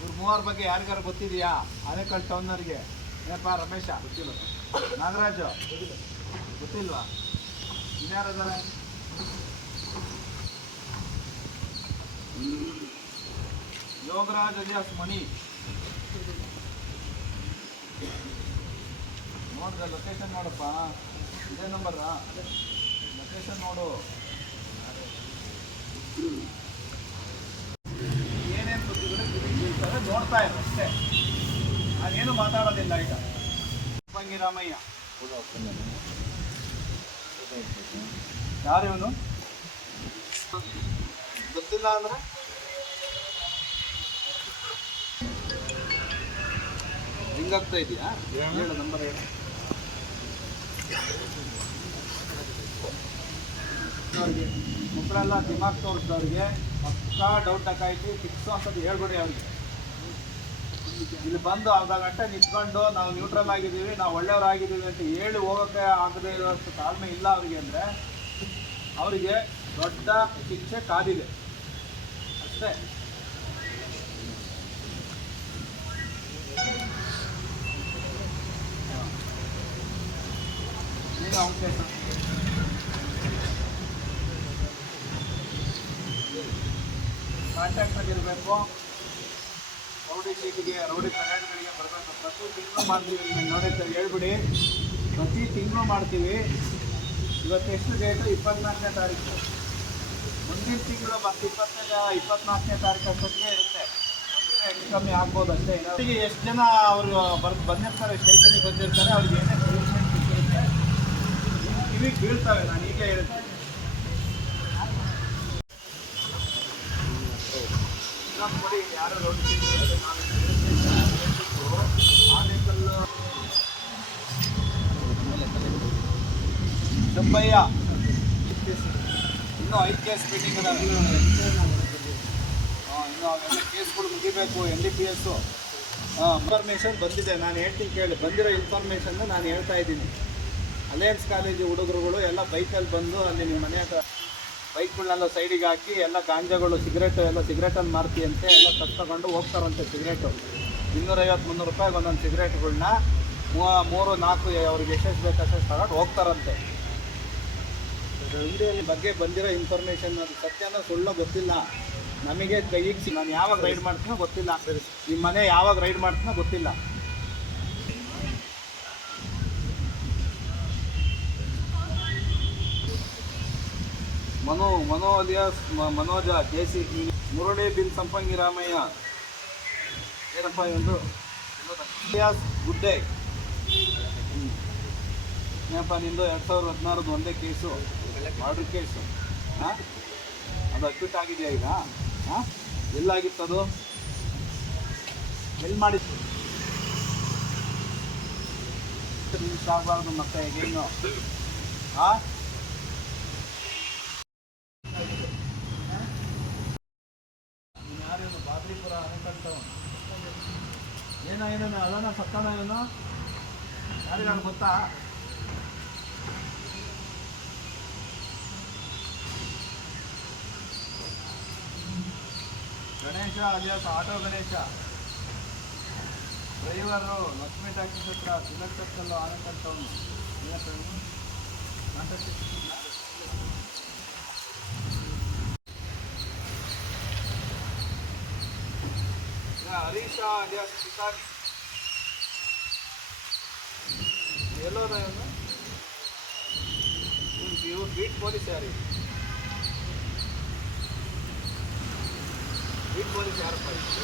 ಇವ್ರ ಮೂವರ ಬಗ್ಗೆ ಯಾರಿಗಾರು ಗೊತ್ತಿದೆಯಾ? ಆನೇಕಲ್ ಟೌನರಿಗೆ. ಏನಪ್ಪ ರಮೇಶ? ಗೊತ್ತಿಲ್ಲ. ನಾಗರಾಜು? ಗೊತ್ತಿಲ್ವಾ? ಇನ್ಯಾರಿದ್ದಾರೆ ಯೋಗರಾಜ್ ಅಲಿಯಾಸ್ ಮಣಿ. ನೋಡ್ರ ಲೊಕೇಶನ್ ನೋಡಪ್ಪ. ಇದೇ ನಂಬರಾ ಲೊಕೇಶನ್ ನೋಡು ಏನೇನು ಸುದ್ದಿಗಳು ಕಿವಿಗೆ ಬೀಳ್ತವೆ ನೋಡ್ತಾ ಇದ್ರು ಅಷ್ಟೇ. ನಾನೇನು ಮಾತಾಡೋದಿಲ್ಲ ಈಗ. ರಾಮಯ್ಯ. ಯಾರು ಇವನು? ಗೊತ್ತಿಲ್ಲ ಅಂದ್ರೆ? ಹಿಂಗಾಗ್ತಾ ಇದೆಯಾ? ಹೇಳು, ನಂಬರ್ ಹೇಳು. ಅವ್ರಿಗೆ ಮಕ್ಕಳೆಲ್ಲ ದಿಮಾಗ್ ತೋರಿಸಿದವ್ರಿಗೆ ಪಕ್ಕಾ ಡೌಟ್ ಹಾಕಾಯ್ತು ಫಿಕ್ಸ್ ಅಂತದ್ದು ಹೇಳ್ಬಿಡಿ ಅವ್ರಿಗೆ. ಇಲ್ಲಿ ಬಂದು ಅರ್ಧ ಗಂಟೆ ನಿಂತ್ಕೊಂಡು ನಾವು ನ್ಯೂಟ್ರಲ್ ಆಗಿದ್ದೀವಿ, ನಾವು ಒಳ್ಳೆಯವರಾಗಿದ್ದೀವಿ ಅಂತ ಹೇಳಿ ಹೋಗೋಕ್ಕೆ ಆಗದೇ ಇರೋಷ್ಟು ತಾಳ್ಮೆ ಇಲ್ಲ ಅವರಿಗೆ ಅಂದರೆ ಅವರಿಗೆ ದೊಡ್ಡ ಶಿಕ್ಷೆ ಕಾದಿದೆ. ಅಷ್ಟೇ. ಕಾಂಟ್ಯಾಕ್ಟ್ ಆಗಿರಬೇಕು ರೌಡಿ ಶೀಟಿಗೆ ರೌಡಿ ಪ್ರಯಾಣಗಳಿಗೆ ಬರಬೇಕು. ಪ್ರತಿ ತಿಂಗಳು ಮಾಡ್ತೀವಿ, ನೋಡಿ ನೋಡಿರ್ತಾರೆ ಹೇಳ್ಬಿಡಿ. ಪ್ರತಿ ತಿಂಗಳು ಮಾಡ್ತೀವಿ. ಇವತ್ತು ಎಷ್ಟು ಡೇಟು ಇಪ್ಪತ್ನಾಲ್ಕನೇ ತಾರೀಕು. ಮುಂದಿನ ತಿಂಗಳು ಮತ್ತೆ ಇಪ್ಪತ್ತನೇ ಇಪ್ಪತ್ನಾಲ್ಕನೇ ತಾರೀಕು ಅಷ್ಟೊತ್ತಿಗೆ ಇರುತ್ತೆ. ಹೆಚ್ಚು ಕಮ್ಮಿ ಆಗ್ಬೋದು ಅಷ್ಟೇ. ಈಗ ಎಷ್ಟು ಜನ ಅವರು ಬರ್ ಬಂದಿರ್ತಾರೆ, ಸ್ಟೇಷನಿಗೆ ಬಂದಿರ್ತಾರೆ, ಅವ್ರಿಗೆ ಏನೇ ಟ್ರೀಟ್ಮೆಂಟ್ ಸಿಕ್ಕಿರುತ್ತೆ ಕಿವಿಗೆ ಬೀಳ್ತವೆ ನಾನು ಈಗ ಹೇಳ್ತೀನಿ. ಯಾರು ಆನೇಕಲ್ಲು ಸುಬ್ಬಯ್ಯ. ಇನ್ನೂ ಐದು ಕೇಸ್ ಪೆಂಡಿಂಗ್ ಅದಾವೆ ಇನ್ನು ಅವೆಲ್ಲ ಕೇಸ್ಗಳು ಮುಗಿಬೇಕು N D P S information ಬಂದಿದೆ. ನಾನು ಹೇಳ್ತೀನಿ ಕೇಳಿ. ಬಂದಿರೋ ಇನ್ಫಾರ್ಮೇಷನ್ನ ನಾನು ಹೇಳ್ತಾ ಇದ್ದೀನಿ. ಅಲಯನ್ಸ್ ಕಾಲೇಜು ಹುಡುಗರುಗಳು ಎಲ್ಲ ಬೈಕಲ್ಲಿ ಬಂದು ಅಲ್ಲಿ ನಿಮ್ಮ ಮನೆ ಹತ್ರ ಬೈಕ್ಗಳನ್ನೆಲ್ಲ ಸೈಡಿಗೆ ಹಾಕಿ ಎಲ್ಲ ಗಾಂಜಾಗಳು ಸಿಗರೇಟು ಎಲ್ಲ ಸಿಗರೇಟನ್ನು ಮಾರ್ತಿಯಂತೆ, ಎಲ್ಲ ತಗೊಂಡು ಹೋಗ್ತಾರಂತೆ ಸಿಗರೇಟು ಇನ್ನೂರೈವತ್ತು ಮುನ್ನೂರು ರೂಪಾಯಿಗೆ ಒಂದೊಂದು ಸಿಗರೇಟ್ಗಳನ್ನ ಮೂರು, ನಾಲ್ಕು ಅವ್ರಿಗೆ ಎಷ್ಟೆಷ್ಟು ಬೇಕು ಅಷ್ಟು ತಗೊಂಡು ಹೋಗ್ತಾರಂತೆ. ಇಂಡಿಯಲ್ಲಿ ಬಗ್ಗೆ ಬಂದಿರೋ ಇನ್ಫಾರ್ಮೇಷನ್ ಅದು ಸತ್ಯನ ಸುಳ್ಳು ಗೊತ್ತಿಲ್ಲ. ನಮಗೆ ಕೈಗೆ ನಾನು ಯಾವಾಗ ರೈಡ್ ಮಾಡ್ತೀನೋ ಗೊತ್ತಿಲ್ಲ. ನಿಮ್ಮ ಮನೆ ಯಾವಾಗ ರೈಡ್ ಮಾಡ್ತೀನೋ ಗೊತ್ತಿಲ್ಲ. Mano Mano alias Manoj J C Murali bin Sampangi, Ramaiah. ಏನಪ್ಪ ಎಂದು ಅಲಿಯಾಸ್ ಗುಡ್ಡೆ. ಏನಪ್ಪ ನಿಂದು ಎರಡು ಸಾವಿರದ ಹದಿನಾರದು ಒಂದೇ ಕೇಸು? Murder case. ಹಾಂ ಅದು ಅಕ್ವಿಟ್ ಆಗಿದೆಯಾ ಈಗ? ಹಾಂ ಅದು ಎಲ್ಲಿ ಮಾಡಿತ್ತು ಆಗಬಾರ್ದು ಮತ್ತೆ ಈಗೇನು ಹಾಂ ಬಾದ್ರಿಪುರ ಅಣೆಕಟ್ಟವನು ಏನೋ ಏನೇನು ಅದನ್ನ ಸತ್ತಾನ ಇವನು ಯಾರಿಗಾರು ಗೊತ್ತಾ Ganesha alias auto Ganesha driver Lakshmi talkies ಹತ್ರ ತಿಲಕ್ ಸರ್ಕಲ್ಲು ಆನಂತವನು ಹರೀಶ ಅಲಿಯಾಸ್ ಕಿಸಾನಿ ಎಲ್ಲೋದ ಇವನು ಇವ್ರು ಬೀಟ್ ಪೊಲೀಸ್ ಯಾರು ಬೀಟ್ ಪೊಲೀಸ್ ಯಾರಪ್ಪ ಇವರು